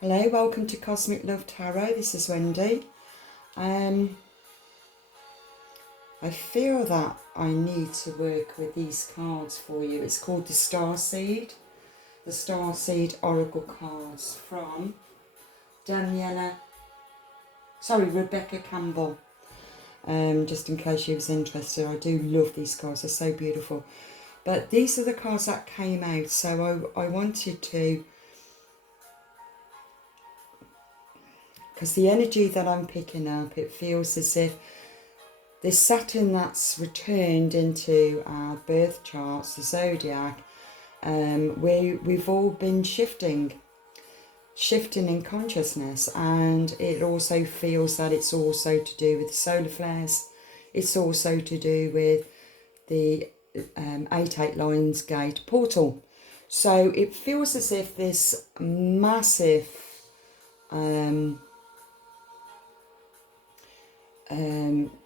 Hello, welcome to Cosmic Love Tarot. This is Wendy. I feel that I need to work with these cards for you. It's called the Starseed Oracle cards from Rebecca Campbell. Just in case you was interested, I do love these cards. They're so beautiful. But these are the cards that came out, so I wanted to, because the energy that I'm picking up, it feels as if this Saturn that's returned into our birth charts, the zodiac, we've all been shifting in consciousness, and it also feels that it's also to do with the solar flares. It's also to do with the 8-8 Loinsgate portal. So it feels as if this massive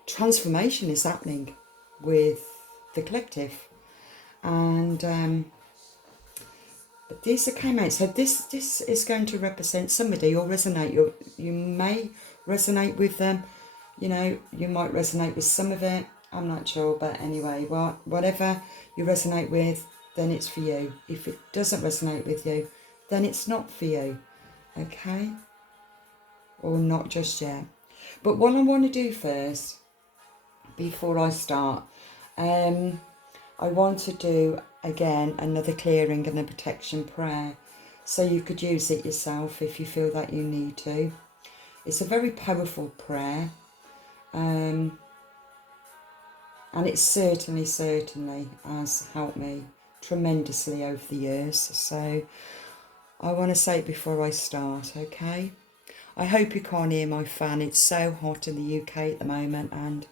transformation is happening with the collective, and but these are came out. So this is going to represent somebody or resonate. You may resonate with them, you might resonate with some of it, I'm not sure, but anyway, whatever you resonate with, then it's for you. If it doesn't resonate with you, then it's not for you, okay? Or not just yet. But what I want to do first, before I start, I want to do again another clearing and a protection prayer, so you could use it yourself if you feel that you need to. It's a very powerful prayer, and it certainly has helped me tremendously over the years. So I want to say it before I start, okay? I hope you can't hear my fan. It's so hot in the UK at the moment, and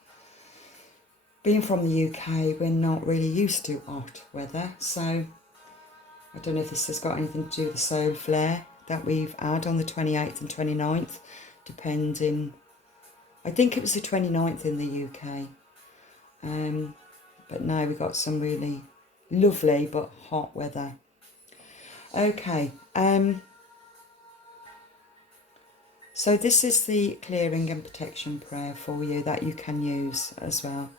being from the UK, we're not really used to hot weather. So I don't know if this has got anything to do with the solar flare that we've had on the 28th and 29th, depending. I think it was the 29th in the UK. But now we've got some really lovely but hot weather. Okay. So this is the clearing and protection prayer for you that you can use as well.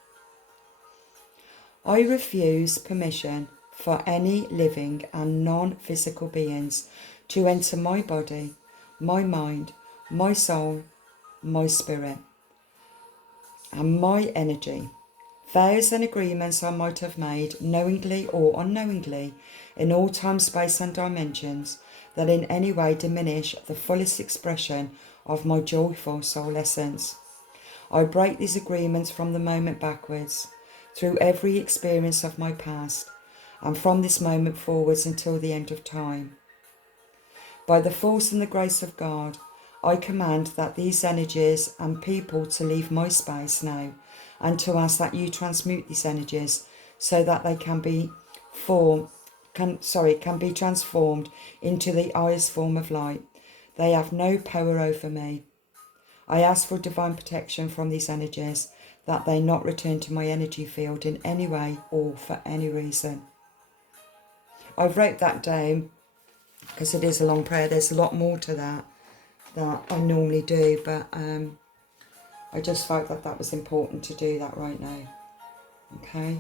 I refuse permission for any living and non-physical beings to enter my body, my mind, my soul, my spirit, and my energy. Vows and agreements I might have made, knowingly or unknowingly, in all time, space and dimensions, that in any way diminish the fullest expression of my joyful soul essence. I break these agreements from the moment backwards, through every experience of my past, and from this moment forwards until the end of time. By the force and the grace of God, I command that these energies and people to leave my space now, and to ask that you transmute these energies so that they can be transformed into the highest form of light. They have no power over me. I ask for divine protection from these energies, that they not return to my energy field in any way or for any reason. I wrote that down because it is a long prayer. There's a lot more to that I normally do, but I just felt that was important to do that right now. Okay.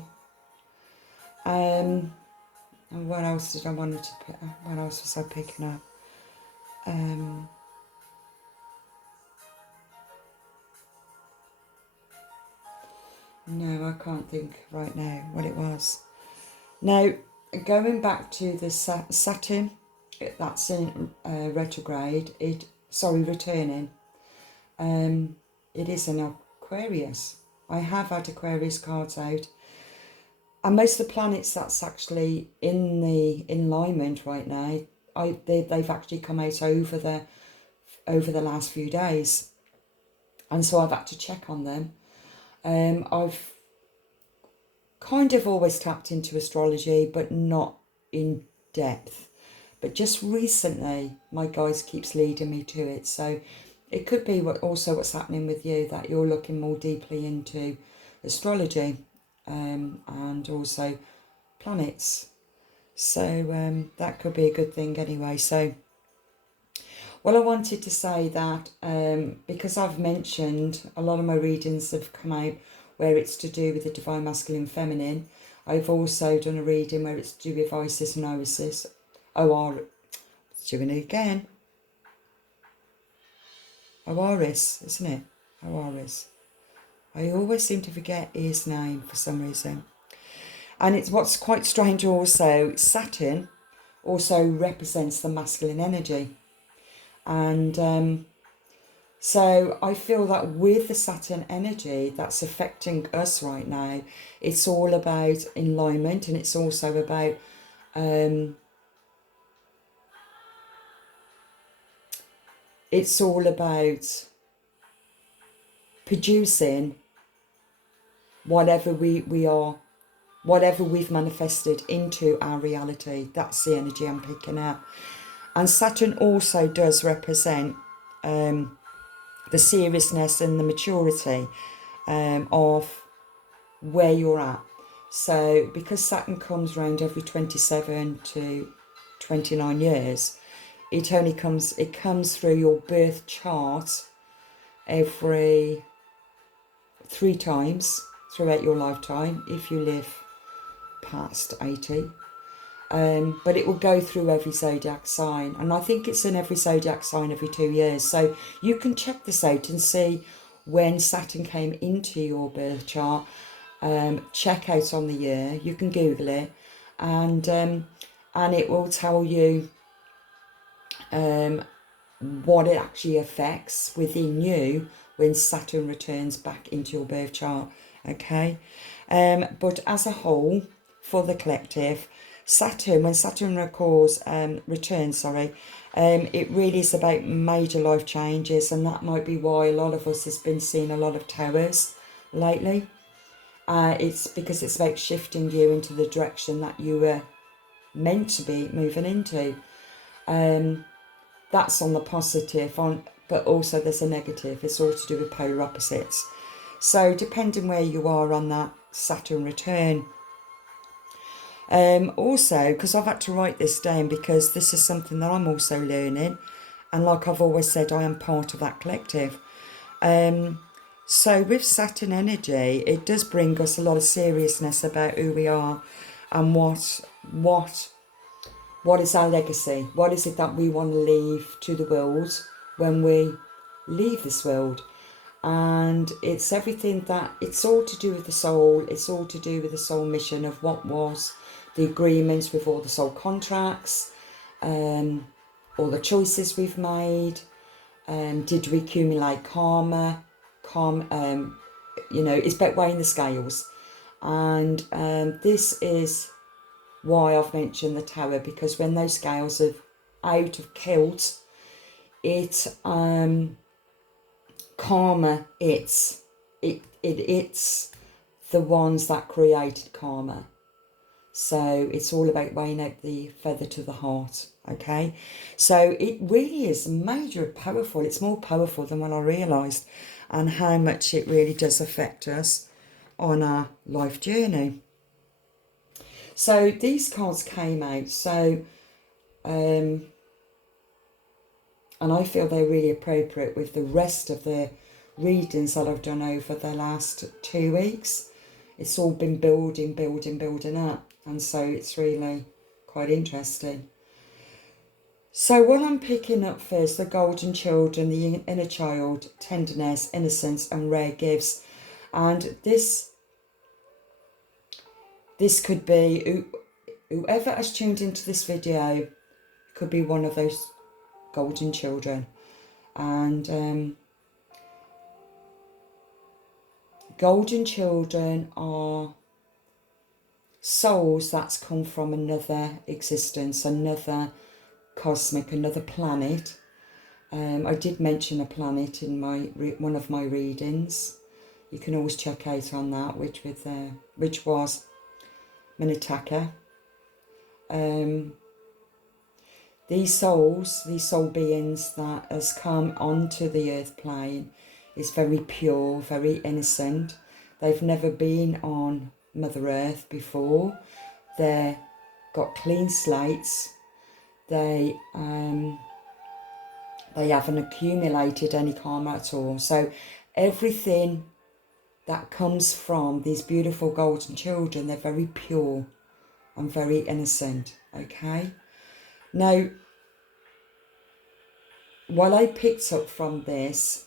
And what else did I wanted to put? What else was I picking up? No, I can't think right now what it was. Now, going back to the Saturn, that's in retrograde. Returning. It is an Aquarius. I have had Aquarius cards out, and most of the planets that's actually in the alignment right now, they've actually come out over the last few days, and so I've had to check on them. I've kind of always tapped into astrology, but not in depth. But just recently, my guide keeps leading me to it. So it could be what's happening with you, that you're looking more deeply into astrology, and also planets. So that could be a good thing anyway. So Well, I wanted to say that because I've mentioned a lot of my readings have come out where it's to do with the divine masculine feminine. I've also done a reading where it's to do with Isis and Oasis. Doing it again. Oaris, isn't it? Oaris. I always seem to forget his name for some reason. And it's what's quite strange also, Saturn also represents the masculine energy. And so I feel that with the Saturn energy that's affecting us right now, it's all about alignment, and it's also about producing whatever we are, whatever we've manifested into our reality. That's the energy I'm picking up. And Saturn also does represent the seriousness and the maturity of where you're at. So because Saturn comes around every 27 to 29 years, it comes through your birth chart every 3 times throughout your lifetime if you live past 80. But it will go through every zodiac sign, and I think it's in every zodiac sign every 2 years. So you can check this out and see when Saturn came into your birth chart. Check out on the year. You can Google it, and it will tell you what it actually affects within you when Saturn returns back into your birth chart. Okay, but as a whole, for the collective, when Saturn returns, it really is about major life changes, and that might be why a lot of us has been seeing a lot of towers lately. It's because it's about shifting you into the direction that you were meant to be moving into. That's on the positive, but also there's a negative. It's all to do with polar opposites. So depending where you are on that Saturn return. Also, because I've had to write this down because this is something that I'm also learning, and like I've always said, I am part of that collective. So with Saturn energy, it does bring us a lot of seriousness about who we are and what is our legacy. What is it that we want to leave to the world when we leave this world? And it's everything it's all to do with the soul. It's all to do with the soul mission of what was the agreements with all the soul contracts, all the choices we've made. Did we accumulate karma? It's about weighing the scales. And this is why I've mentioned the tower, because when those scales are out of kilt, karma, it's the ones that created karma. So it's all about weighing out the feather to the heart. Okay, so it really is major powerful. It's more powerful than what I realised, and how much it really does affect us on our life journey. So these cards came out, so and I feel they're really appropriate with the rest of the readings that I've done over the last 2 weeks. It's all been building up, and so it's really quite interesting. So what I'm picking up first, the golden children, the inner child, tenderness, innocence, and rare gifts. And this could be, whoever has tuned into this video could be one of those golden children. And golden children are souls that's come from another existence, another cosmic, another planet. I did mention a planet in one of my readings. You can always check out on that, which was Minataka. These soul beings that has come onto the earth plane is very pure, very innocent. They've never been on Mother Earth before. They've got clean slates. They They haven't accumulated any karma at all. So everything that comes from these beautiful golden children, they're very pure and very innocent, okay? Now, what I picked up from this,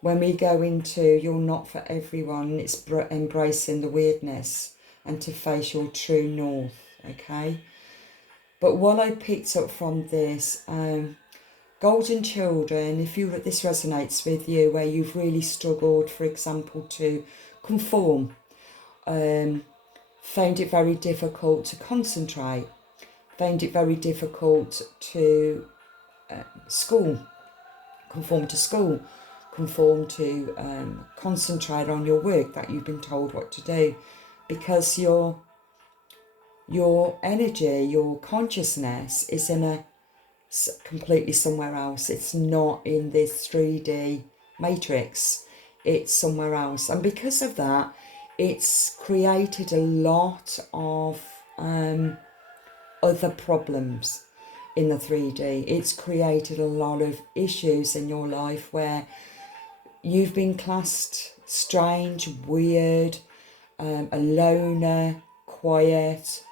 when we go into you're not for everyone, it's embracing the weirdness and to face your true north, okay? But what I picked up from this, golden children, if this resonates with you, where you've really struggled, for example, to conform, found it very difficult to concentrate, found it very difficult to conform to school, conform to concentrate on your work that you've been told what to do, because your energy, your consciousness is in a completely somewhere else. It's not in this 3D matrix, it's somewhere else. And because of that, it's created a lot of other problems in the 3D. It's created a lot of issues in your life where you've been classed strange, weird, a loner, quiet,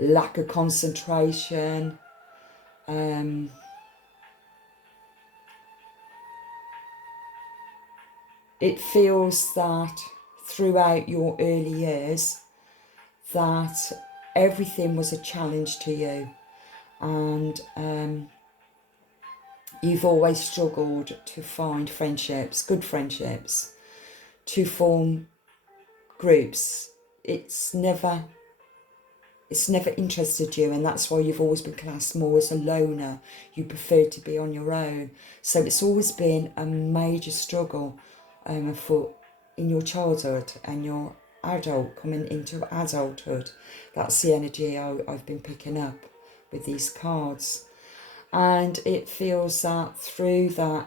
lack of concentration, it feels that throughout your early years that everything was a challenge to you, and you've always struggled to find friendships, good friendships, to form groups. It's never interested you, and that's why you've always been classed more as a loner. You prefer to be on your own. So it's always been a major struggle for in your childhood and your coming into adulthood. That's the energy I've been picking up with these cards. And it feels that through the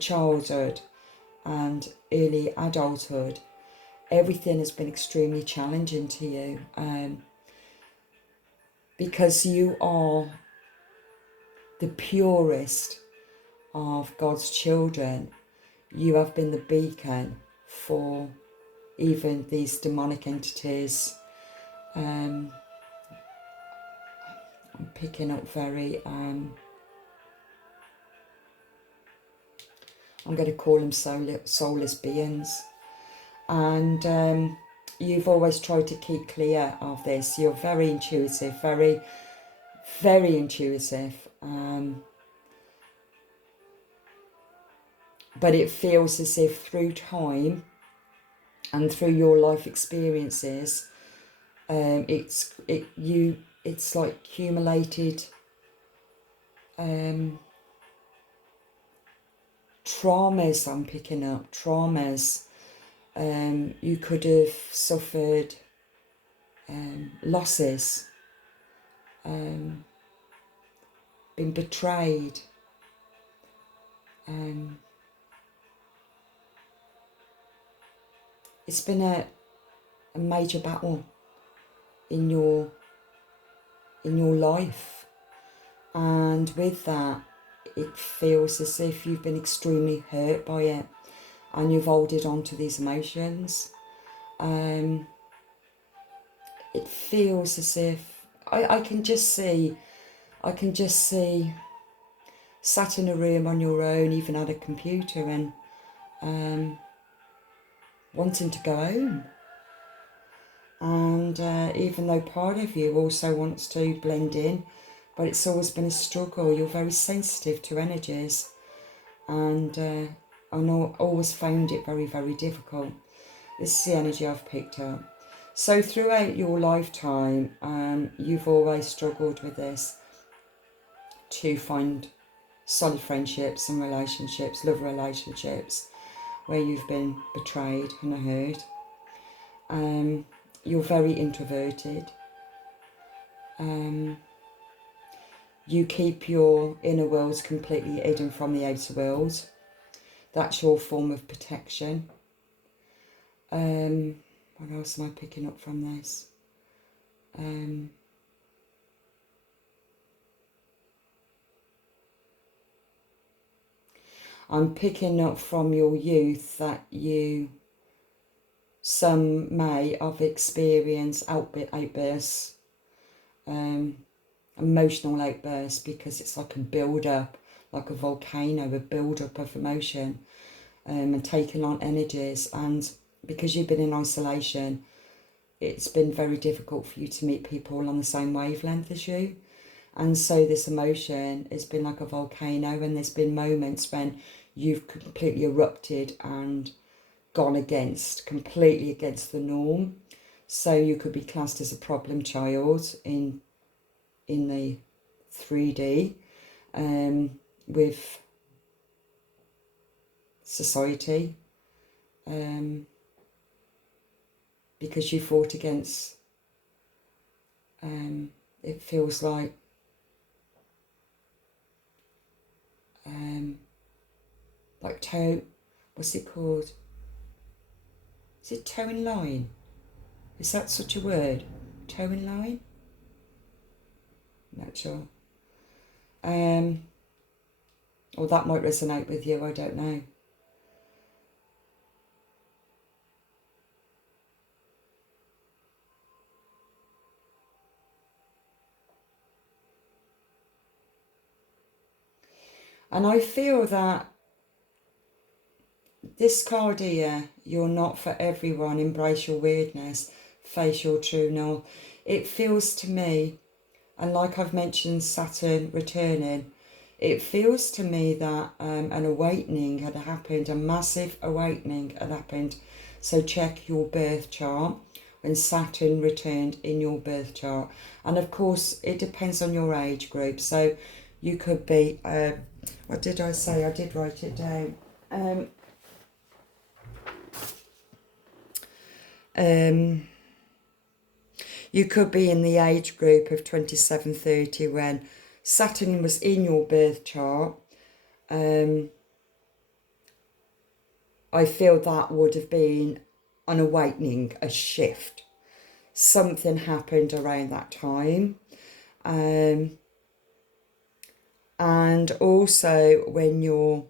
childhood and early adulthood, everything has been extremely challenging to you, because you are the purest of God's children. You have been the beacon for even these demonic entities. I'm picking up very, I'm going to call them soulless beings. And you've always tried to keep clear of this. You're very intuitive, very, very intuitive. But it feels as if through time and through your life experiences, it's like accumulated traumas. I'm picking up traumas. You could have suffered losses, been betrayed, it's been a major battle in your life, and with that it feels as if you've been extremely hurt by it, and you've holded on to these emotions. It feels as if I can just see sat in a room on your own, even at a computer, and wanting to go home. And even though part of you also wants to blend in, but it's always been a struggle. You're very sensitive to energies, and I know always found it very, very difficult. This is the energy I've picked up. So throughout your lifetime, you've always struggled with this, to find solid friendships and relationships, love relationships, where you've been betrayed and hurt. You're very introverted. You keep your inner worlds completely hidden from the outer world. That's your form of protection. What else am I picking up from this? I'm picking up from your youth that some may have experienced outbursts, emotional outbursts, because it's like a build-up, like a volcano, a build-up of emotion, and taking on energies. And because you've been in isolation, it's been very difficult for you to meet people on the same wavelength as you. And so this emotion has been like a volcano, and there's been moments when you've completely erupted and gone completely against the norm. So you could be classed as a problem child in the 3D, with society, because you fought against, it feels like, what's it called? Is it towing line? Is that such a word? Towing line? Not sure. Or that might resonate with you, I don't know. And I feel that this card here, you're not for everyone, embrace your weirdness, face your true north. It feels to me, and like I've mentioned Saturn returning, it feels to me that an awakening had happened, a massive awakening had happened. So check your birth chart when Saturn returned in your birth chart. And of course, it depends on your age group. So you could be, what did I say? I did write it down. You could be in the age group of 27-30 when Saturn was in your birth chart. I feel that would have been an awakening, a shift. Something happened around that time. And also when you're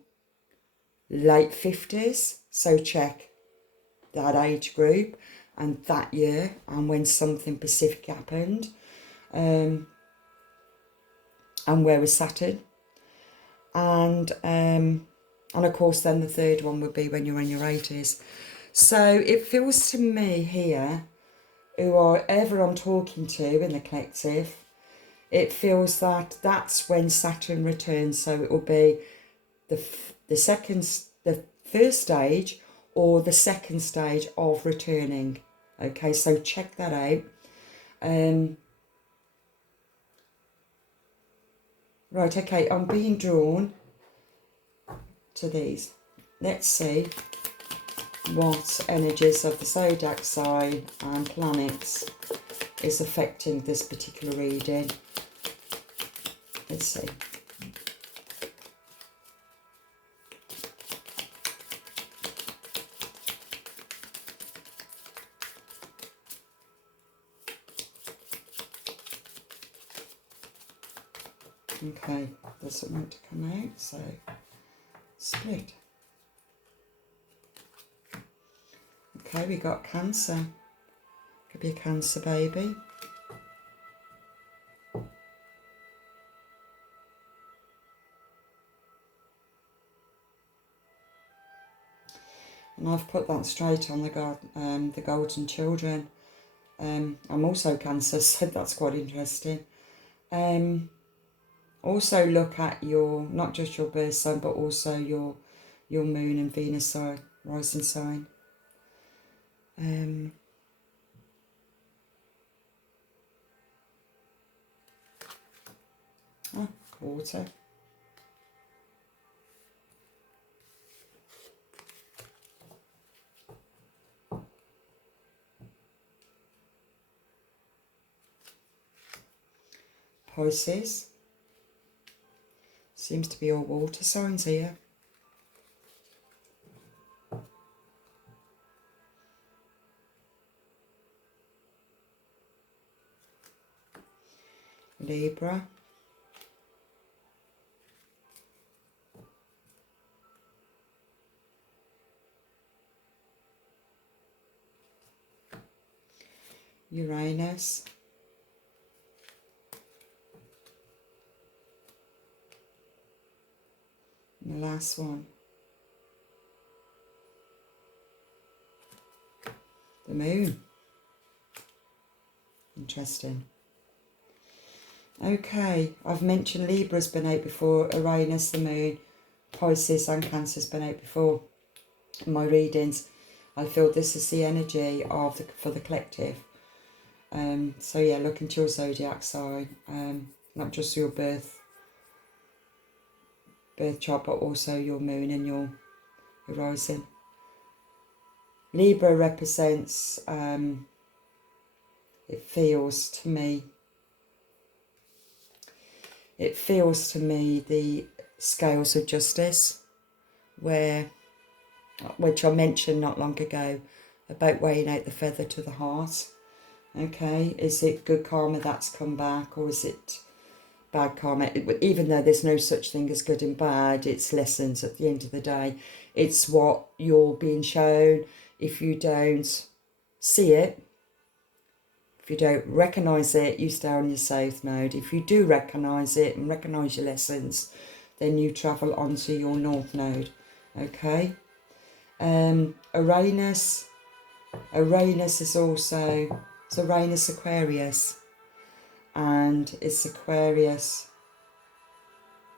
late 50s, so check that age group and that year and when something specific happened, and where was Saturn, and of course then the third one would be when you're in your 80s. So it feels to me here, whoever I'm talking to in the collective, it feels that that's when Saturn returns. So it will be the first stage or the second stage of returning. Okay, so check that out. Right, okay, I'm being drawn to these. Let's see what energies of the zodiac sign and planets is affecting this particular reading. Let's see. Okay, doesn't want to come out, so split. Okay, we got Cancer. Could be a Cancer baby. And I've put that straight on the golden children. I'm also Cancer, so that's quite interesting. Also look at your, not just your birth sign, but also your moon and Venus sign, rising sign. Water. Pisces. Seems to be all water signs here. Libra. Uranus, and the last one, the moon. Interesting. Okay, I've mentioned Libra's been out before, Uranus, the moon, Pisces and Cancer's been out before in my readings. I feel this is the energy of for the collective. So yeah, look into your zodiac sign, not just your birth chart, but also your moon and your rising. Libra represents, it feels to me the scales of justice, which I mentioned not long ago about weighing out the feather to the heart. Okay, is it good karma that's come back, or is it bad karma? Even though there's no such thing as good and bad, it's lessons at the end of the day. It's what you're being shown. If you don't see it, if you don't recognise it, you stay on your south node. If you do recognise it and recognise your lessons, then you travel onto your north node. Okay. Uranus is also, it's Uranus Aquarius, and it's Aquarius.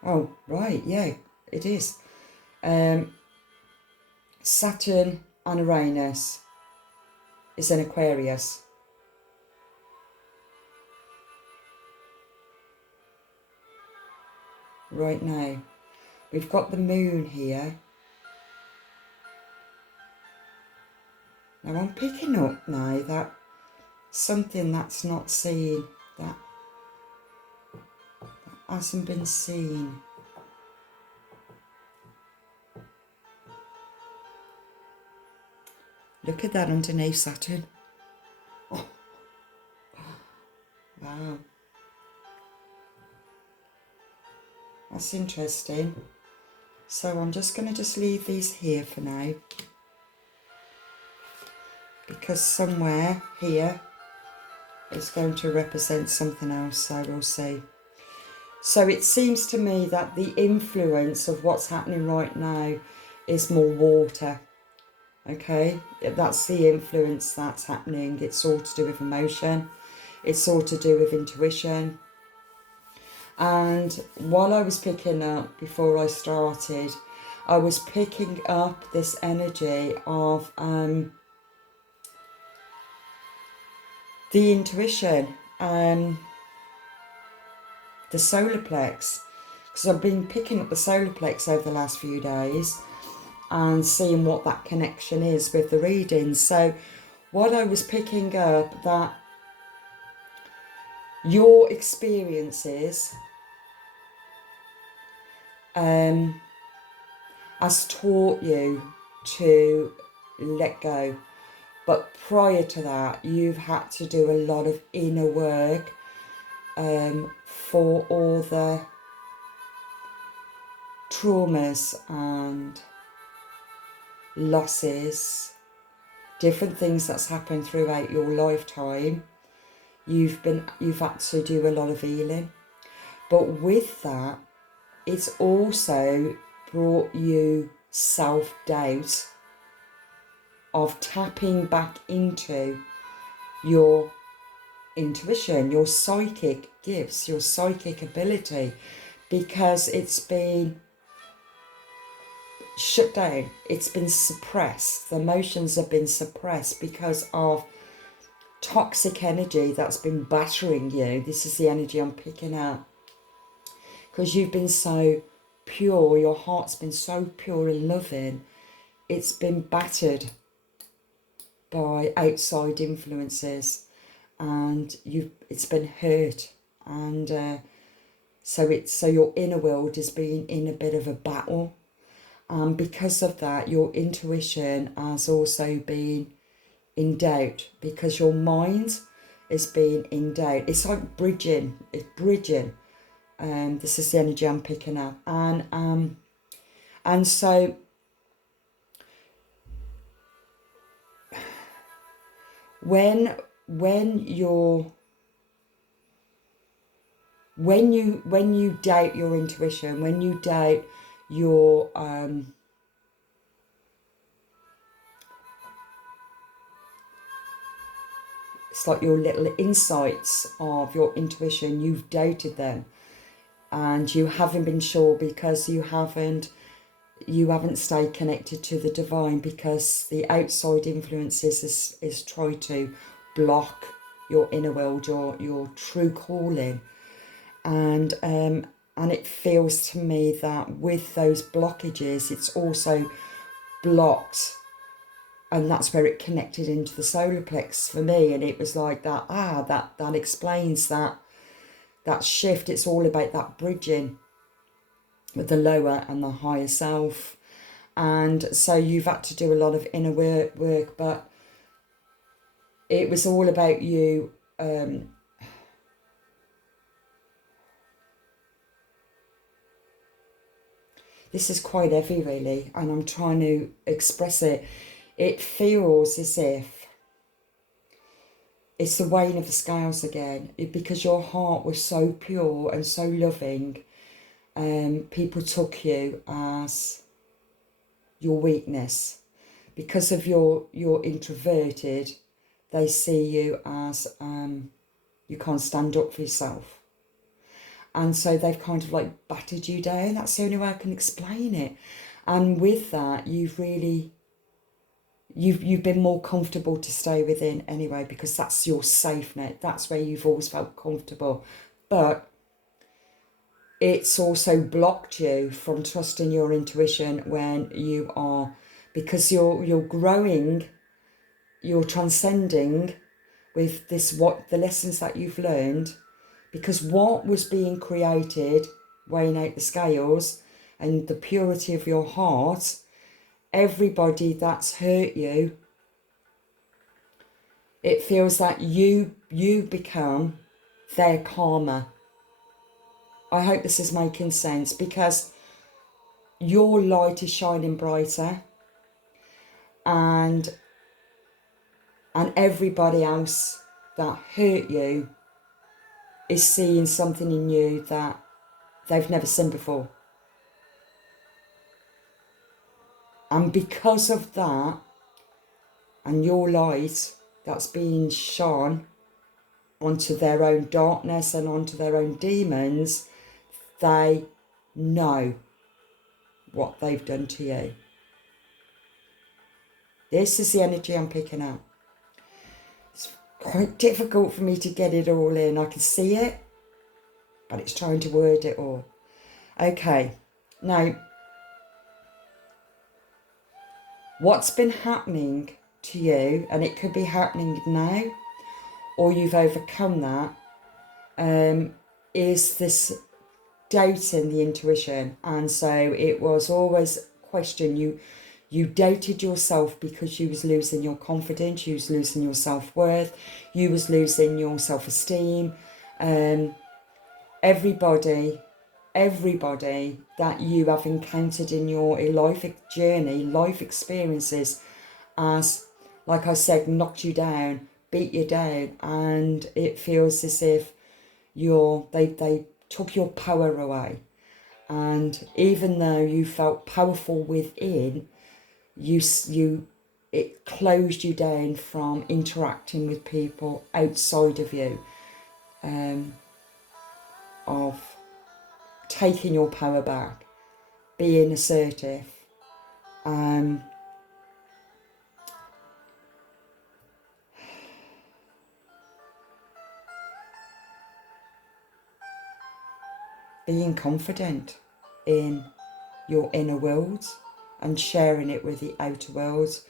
Oh, right, yeah, it is. Saturn and Uranus is in Aquarius. Right now. We've got the moon here. Now I'm picking up now that something that's not seen, that hasn't been seen. Look at that underneath Saturn. Oh. Wow. That's interesting. So I'm just going to leave these here for now, because somewhere here is going to represent something else, so we'll see. So it seems to me that the influence of what's happening right now is more water. Okay, that's the influence that's happening. It's all to do with emotion. It's all to do with intuition. And while I was picking up, before I started, I was picking up this energy of the intuition, the solar plex, because I've been picking up the solar plex over the last few days and seeing what that connection is with the readings. So what I was picking up, that your experiences has taught you to let go. But prior to that, you've had to do a lot of inner work for all the traumas and losses, different things that's happened throughout your lifetime. You've had to do a lot of healing. But with that, it's also brought you self-doubt of tapping back into your intuition, your psychic gifts, your psychic ability, because it's been shut down, it's been suppressed. The emotions have been suppressed because of toxic energy that's been battering you. This is the energy I'm picking up, because you've been so pure, your heart's been so pure and loving, it's been battered by outside influences, and it's been hurt, and so your inner world has been in a bit of a battle, and because of that, your intuition has also been in doubt, because your mind is being in doubt. It's like bridging. It's bridging. This is the energy I'm picking up, and so when when you doubt your intuition, when you doubt your it's like your little insights of your intuition, you've doubted them, and you haven't been sure because you haven't stayed connected to the divine, because the outside influences is try to block your inner world, your true calling. And it feels to me that with those blockages, it's also blocked, and that's where it connected into the solar plex for me. And it was like that, that explains that shift. It's all about that bridging with the lower and the higher self. And so you've had to do a lot of inner work, but it was all about you this is quite heavy, really, and I'm trying to express it. It feels as if it's the weighing of the scales again, because your heart was so pure and so loving. People took you as your weakness. Because of you're introverted, they see you as you can't stand up for yourself. And so they've kind of like battered you down. That's the only way I can explain it. And with that, you've been more comfortable to stay within anyway, because that's your safe net. That's where you've always felt comfortable. But it's also blocked you from trusting your intuition when you are, because you're growing, you're transcending with this, what the lessons that you've learned. Because what was being created, weighing out the scales, and the purity of your heart, everybody that's hurt you, it feels like you become their karma. I hope this is making sense, because your light is shining brighter, and everybody else that hurt you is seeing something in you that they've never seen before. And because of that, and your light that's being shone onto their own darkness and onto their own demons, they know what they've done to you. This is the energy I'm picking up. It's quite difficult for me to get it all in. I can see it, but it's trying to word it all. Okay, now, what's been happening to you, and it could be happening now, or you've overcome that, is this doubting the intuition. And so it was always question. You doubted yourself because you was losing your confidence, you was losing your self-worth, you was losing your self-esteem. Everybody that you have encountered in your life journey, life experiences, as, like I said, knocked you down, beat you down, and it feels as if they took your power away. And even though you felt powerful within, it closed you down from interacting with people outside of you, of taking your power back, being assertive, being confident in your inner world and sharing it with the outer world.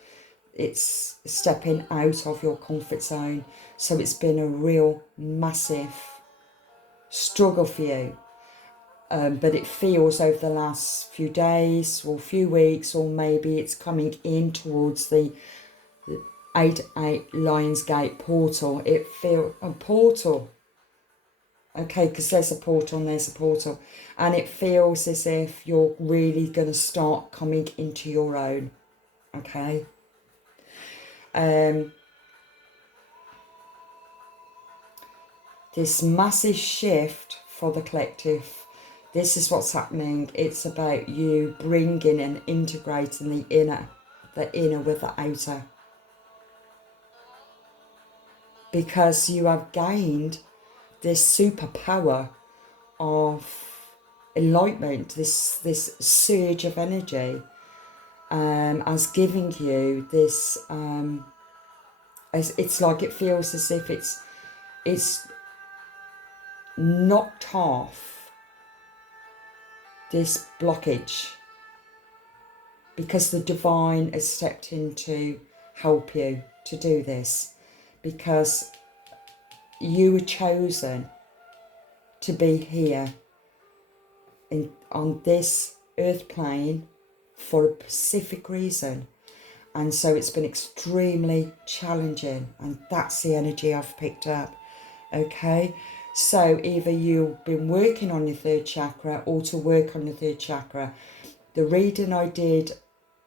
It's stepping out of your comfort zone. So it's been a real massive struggle for you. But it feels over the last few days or few weeks, or maybe it's coming in towards the 8-8 Loinsgate portal. It feels a portal. Okay, because there's a portal and there's a portal. And it feels as if you're really going to start coming into your own. Okay. this massive shift for the collective. This is what's happening. It's about you bringing and integrating the inner with the outer. Because you have gained this superpower of enlightenment, this surge of energy, as giving you this, it's like it feels as if it's knocked off this blockage, because the divine has stepped in to help you to do this, because you were chosen to be here on this earth plane for a specific reason. And so it's been extremely challenging, and that's the energy I've picked up. Okay, so either you've been working on your third chakra, or to work on your third chakra. The reading I did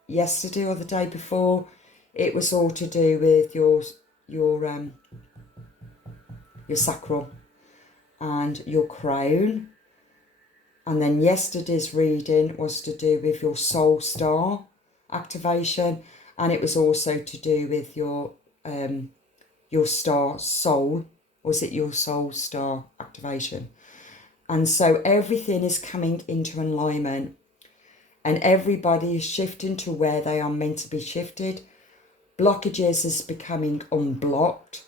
yesterday or the day before, it was all to do with your sacral and your crown. And then yesterday's reading was to do with your soul star activation, and it was also to do with your star soul. Was it your soul star activation? And so everything is coming into alignment, and everybody is shifting to where they are meant to be shifted. Blockages is becoming unblocked.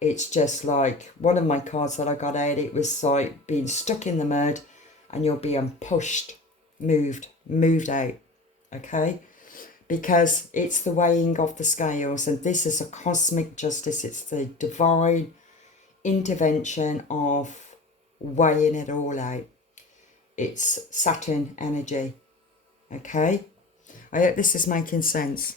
It's just like one of my cards that I got out, it was like being stuck in the mud, and you're being pushed, moved out, okay? Because it's the weighing of the scales, and this is a cosmic justice. It's the divine intervention of weighing it all out. It's Saturn energy, okay? I hope this is making sense.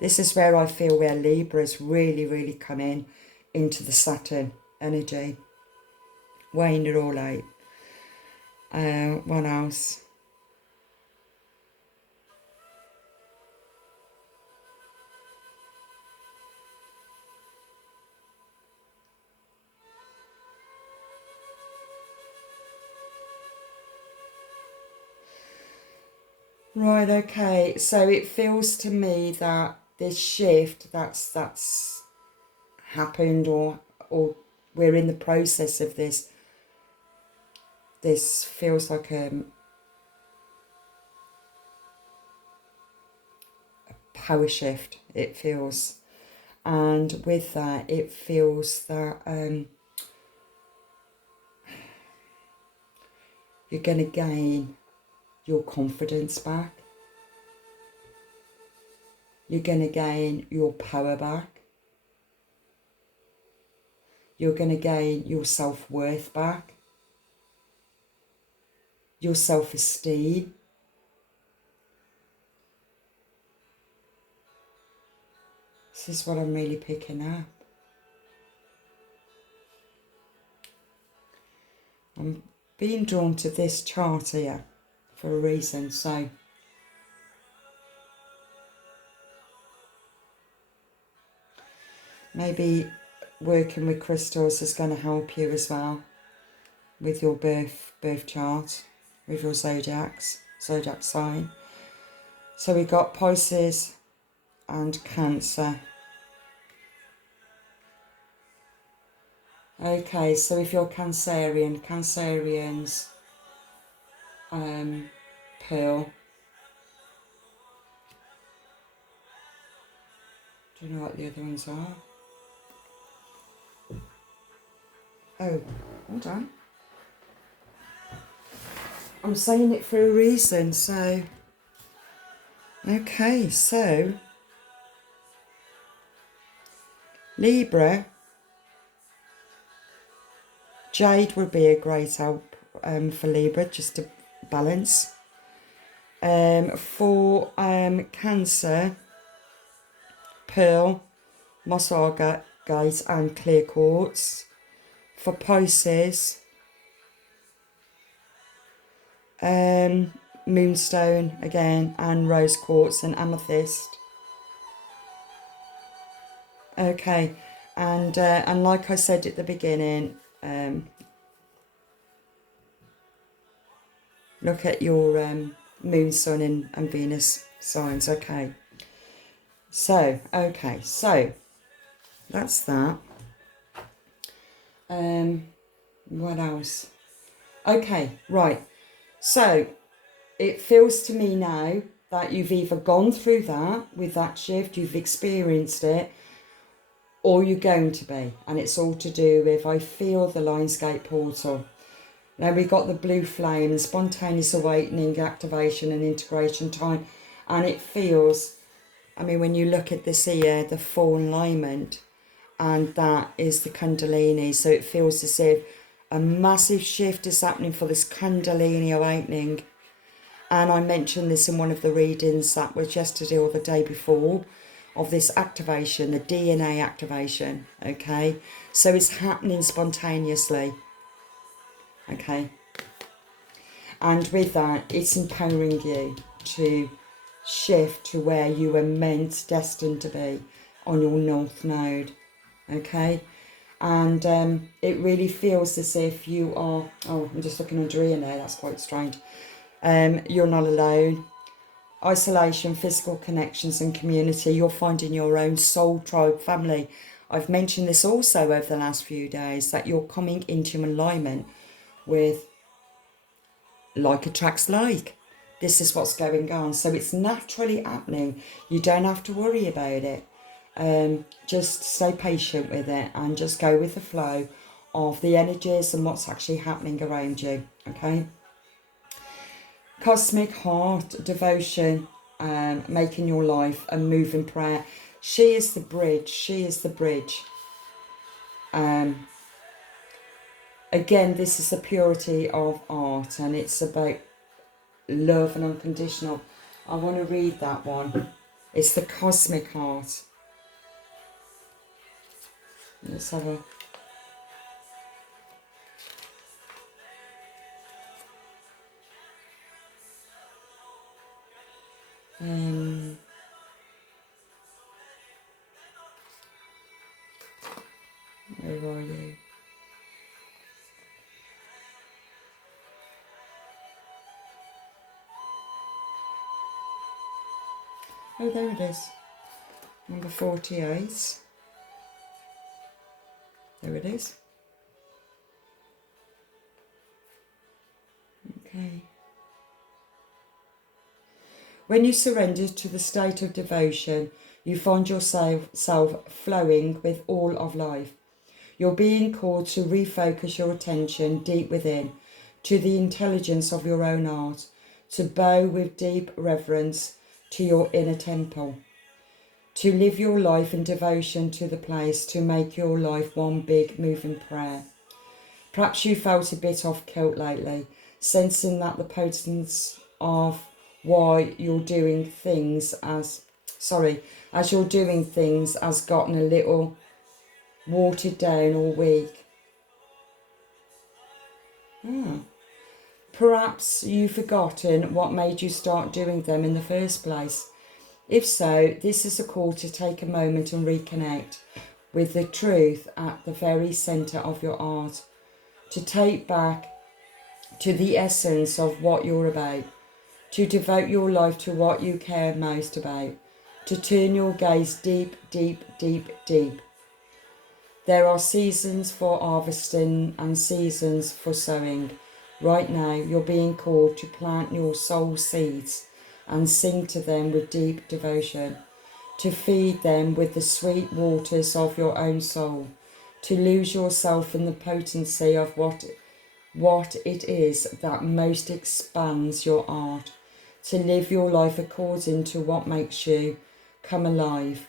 This is where I feel where Libra's really come into the Saturn energy, weighing it all out. What else? Right, okay, so it feels to me that this shift that's happened, or we're in the process of this feels like a power shift, it feels. And with that, it feels that you're going to gain your confidence back. You're going to gain your power back. You're going to gain your self-worth back. Your self-esteem. This is what I'm really picking up. I'm being drawn to this chart here for a reason, so maybe working with crystals is going to help you as well with your birth chart, with your zodiac sign. So we got Pisces and Cancer. Okay, so if you're Cancerians, Pearl. Do you know what the other ones are? Oh, hold on. I'm saying it for a reason, so... Okay, so... Libra. Jade would be a great help for Libra, just to balance. For Cancer, Pearl, Moss Agate and Clear Quartz. For Pisces, moonstone again, and rose quartz and amethyst. Okay, and like I said at the beginning, look at your moon, sun, and Venus signs. Okay, so that's that. What else? Okay, right. So it feels to me now that you've either gone through that with that shift, you've experienced it, or you're going to be. And it's all to do with, I feel the Loinsgate portal. Now we've got the blue flame and spontaneous awakening, activation and integration time. And it feels, I mean, when you look at this here, the full alignment, and that is the Kundalini. So it feels as if a massive shift is happening for this Kundalini awakening. And I mentioned this in one of the readings that was yesterday or the day before, of this activation, the DNA activation, okay? So it's happening spontaneously, okay? And with that, it's empowering you to shift to where you were meant, destined to be on your North Node, okay? And it really feels as if you are, oh, I'm just looking under here now, that's quite strange. You're not alone. Isolation, physical connections and community. You're finding your own soul tribe family. I've mentioned this also over the last few days, that you're coming into alignment with like attracts like. This is what's going on. So it's naturally happening. You don't have to worry about it. Just stay patient with it and just go with the flow of the energies and what's actually happening around you. Okay. Cosmic heart, devotion, making your life a moving prayer. She is the bridge. She is the bridge. Again, this is the purity of art, and it's about love and unconditional. I want to read that one. It's the cosmic heart. Let's have a... where are you? Oh, there it is. Number 48. There it is. Okay. When you surrender to the state of devotion, you find yourself flowing with all of life. You're being called to refocus your attention deep within, to the intelligence of your own art, to bow with deep reverence to your inner temple, to live your life in devotion to the place, to make your life one big moving prayer. Perhaps you felt a bit off kilt lately, sensing that the potence of why you're doing things as you're doing things has gotten a little watered down or weak. Perhaps you've forgotten what made you start doing them in the first place. If so, this is a call to take a moment and reconnect with the truth at the very centre of your art, to take back to the essence of what you're about, to devote your life to what you care most about, to turn your gaze deep, deep, deep, deep. There are seasons for harvesting and seasons for sowing. Right now, you're being called to plant your soul seeds and sing to them with deep devotion, to feed them with the sweet waters of your own soul, to lose yourself in the potency of what it is that most expands your art, to live your life according to what makes you come alive,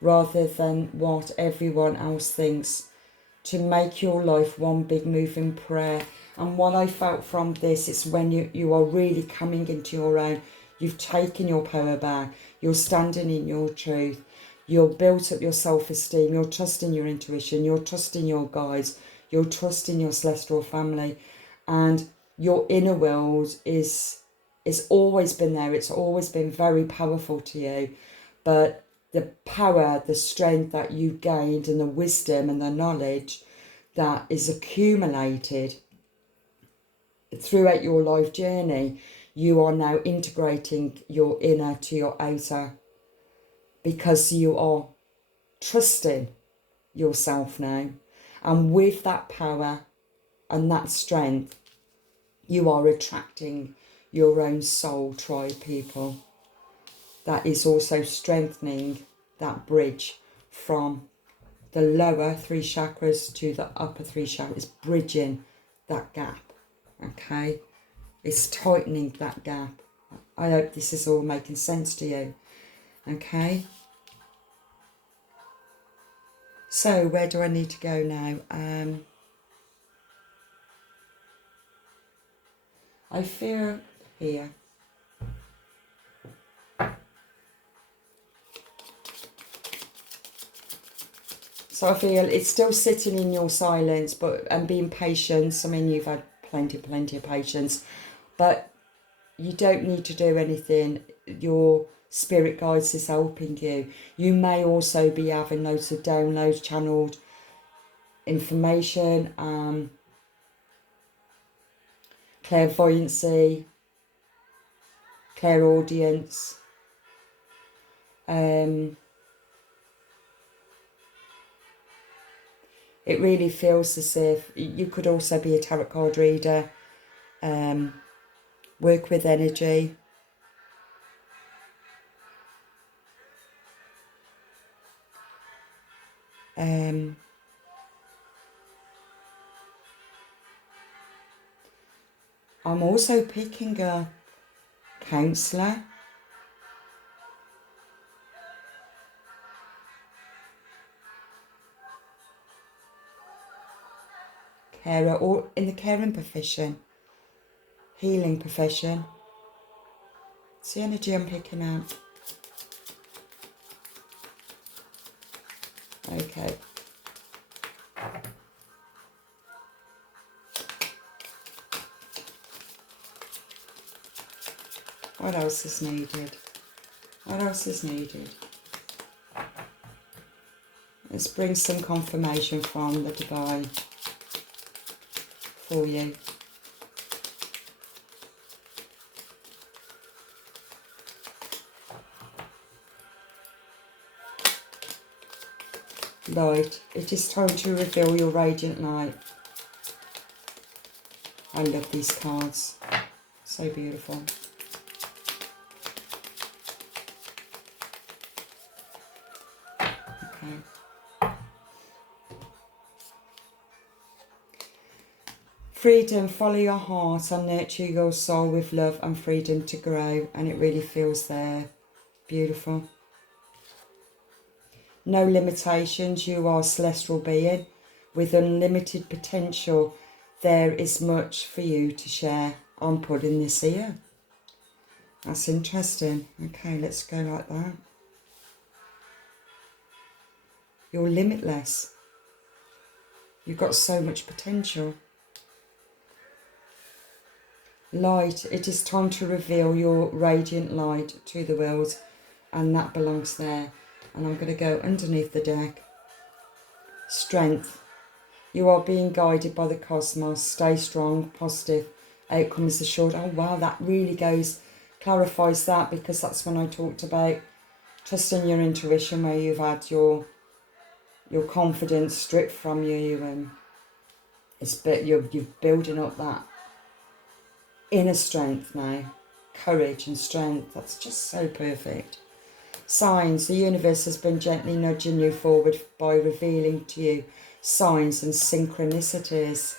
rather than what everyone else thinks, to make your life one big moving prayer. And what I felt from this is when you are really coming into your own, you've taken your power back, you're standing in your truth, you're built up your self-esteem, you're trusting your intuition, you're trusting your guides, you're trusting your celestial family, and your inner world is It's always been there. It's always been very powerful to you. But the power, the strength that you've gained and the wisdom and the knowledge that is accumulated throughout your life journey, you are now integrating your inner to your outer, because you are trusting yourself now. And with that power and that strength, you are attracting your own soul tribe people. That is also strengthening that bridge from the lower 3 chakras to the upper 3 chakras, bridging that gap, okay? It's tightening that gap. I hope this is all making sense to you, okay? So where do I need to go now? I feel here. So I feel it's still sitting in your silence, and being patient. I mean, you've had plenty of patience, but you don't need to do anything. Your spirit guides is helping you. You may also be having loads of downloads, channeled information, clairvoyancy, clairaudience. It really feels as if you could also be a tarot card reader, work with energy. I'm also picking a counsellor, carer, or in the caring profession, healing profession. It's the energy I'm picking out. Okay. What else is needed? What else is needed? Let's bring some confirmation from the divine for you. Light, it is time to reveal your radiant light. I love these cards. So beautiful. Okay. Freedom, follow your heart and nurture your soul with love and freedom to grow. And it really feels there. Beautiful. No limitations, you are a celestial being with unlimited potential. There is much for you to share. I'm putting this here. That's interesting. Okay, let's go like that. You're limitless. You've got so much potential. Light, it is time to reveal your radiant light to the world, and that belongs there. And I'm going to go underneath the deck. Strength, you are being guided by the cosmos. Stay strong, positive. Outcome is assured. Oh wow, that really clarifies that, because that's when I talked about trusting your intuition, where you've had your confidence stripped from you, and you're building up that inner strength now, courage and strength. That's just so perfect. Signs, the universe has been gently nudging you forward by revealing to you signs and synchronicities.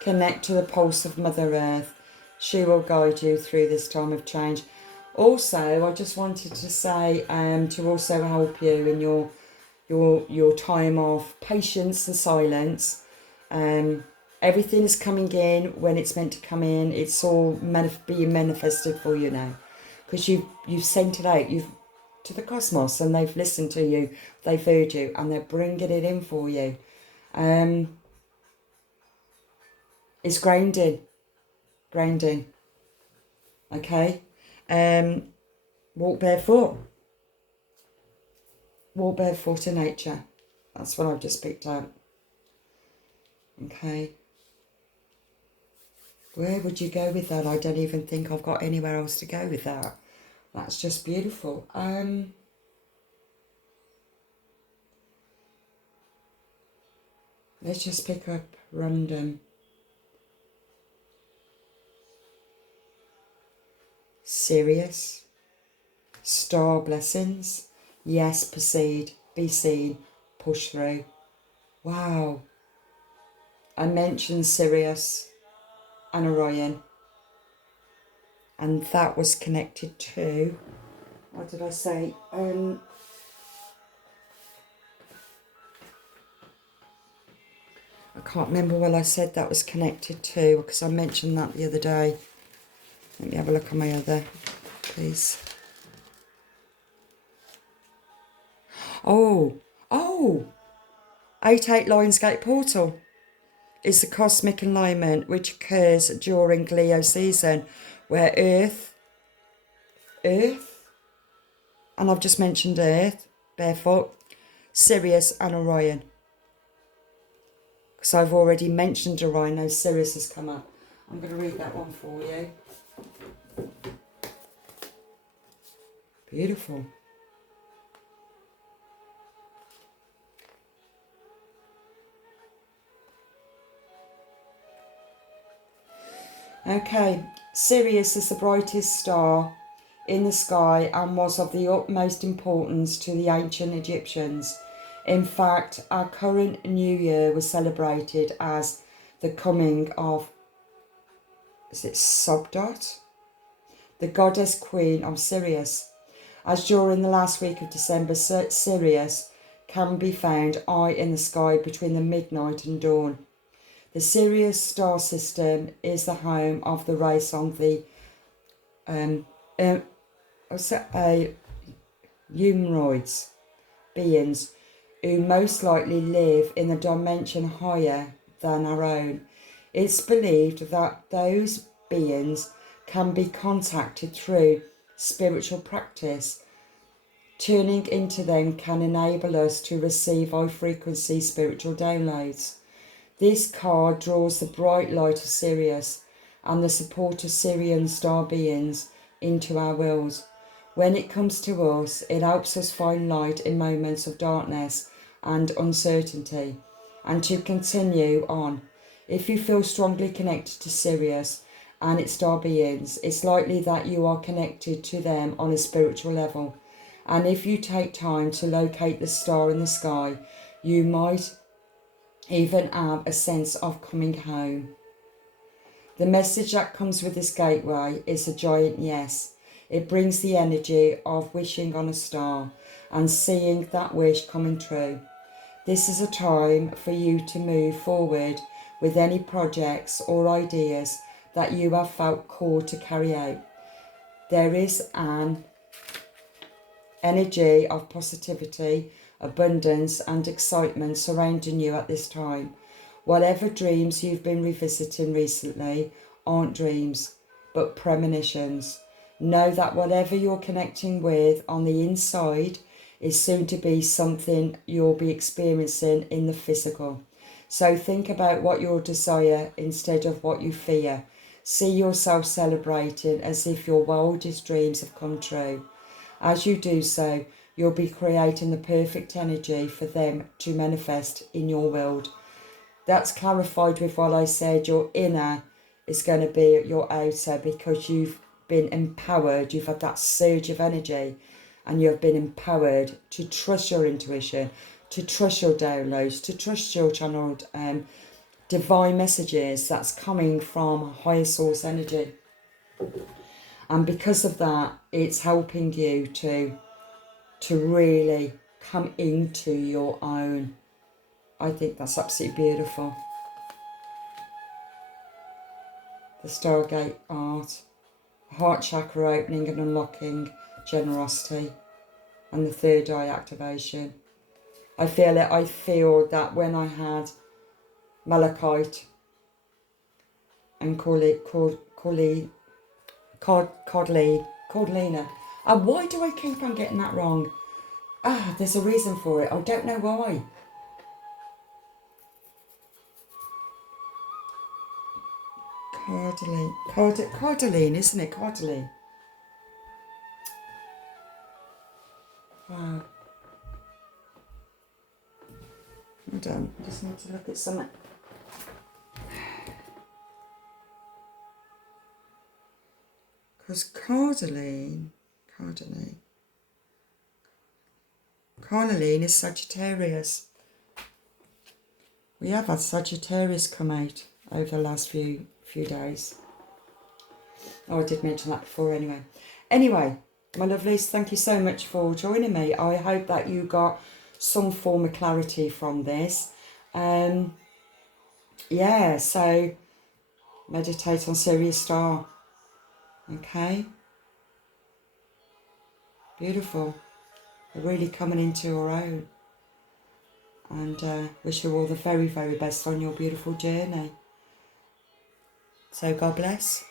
Connect to the pulse of Mother Earth. She will guide you through this time of change. Also, I just wanted to say, to also help you in your time of patience and silence. Everything is coming in when it's meant to come in. It's all being manifested for you now, because you've sent it out to the cosmos, and they've listened to you, they've heard you, and they're bringing it in for you. It's grounding. Grounding. Okay? Walk barefoot. Walk barefoot in nature. That's what I've just picked up. Okay? Where would you go with that? I don't even think I've got anywhere else to go with that. That's just beautiful. Let's just pick up random. Sirius. Star blessings. Yes, proceed. Be seen. Push through. Wow. I mentioned Sirius and Orion. And that was connected to, what did I say? I can't remember what I said that was connected to, because I mentioned that the other day. Let me have a look on my other, please. Oh, 8-8 Loinsgate portal is the cosmic alignment which occurs during Leo season, where Earth, and I've just mentioned Earth, barefoot, Sirius and Orion. Because I've already mentioned Orion, now Sirius has come up. I'm going to read that one for you. Beautiful. Okay, Sirius is the brightest star in the sky and was of the utmost importance to the ancient Egyptians. In fact, our current New Year was celebrated as the coming of, is it Sobdot? The goddess queen of Sirius. As during the last week of December, Sirius can be found high in the sky between the midnight and dawn. The Sirius star system is the home of the race on the humanoids, beings who most likely live in a dimension higher than our own. It's believed that those beings can be contacted through spiritual practice. Tuning into them can enable us to receive high frequency spiritual downloads. This card draws the bright light of Sirius and the support of Sirian star beings into our world. When it comes to us, it helps us find light in moments of darkness and uncertainty, and to continue on. If you feel strongly connected to Sirius and its star beings, it's likely that you are connected to them on a spiritual level. And if you take time to locate the star in the sky, you might even have a sense of coming home. The message that comes with this gateway is a giant yes. It brings the energy of wishing on a star and seeing that wish coming true. This is a time for you to move forward with any projects or ideas that you have felt called to carry out. There is an energy of positivity, abundance and excitement surrounding you at this time. Whatever dreams you've been revisiting recently aren't dreams, but premonitions. Know that whatever you're connecting with on the inside is soon to be something you'll be experiencing in the physical. So think about what you desire instead of what you fear. See yourself celebrating as if your wildest dreams have come true. As you do so, you'll be creating the perfect energy for them to manifest in your world. That's clarified with what I said. Your inner is going to be your outer, because you've been empowered. You've had that surge of energy and you've been empowered to trust your intuition, to trust your downloads, to trust your channeled divine messages that's coming from higher source energy. And because of that, it's helping you to really come into your own. I think that's absolutely beautiful. The Stargate art, heart chakra opening and unlocking, generosity, and the third eye activation. I feel it. I feel that when I had malachite and Cordlina. Why do I keep on getting that wrong? There's a reason for it. I don't know why. Cordeline, isn't it? Cordeline. Wow. Hold on, I just need to look at something. Because Cordeline is Sagittarius. We have had Sagittarius come out over the last few days. Oh, I did mention that before anyway. Anyway, my lovelies, thank you so much for joining me. I hope that you got some form of clarity from this. Yeah, so meditate on Sirius Star. Okay. Beautiful. We're really coming into our own. And wish you all the very, very best on your beautiful journey. So God bless.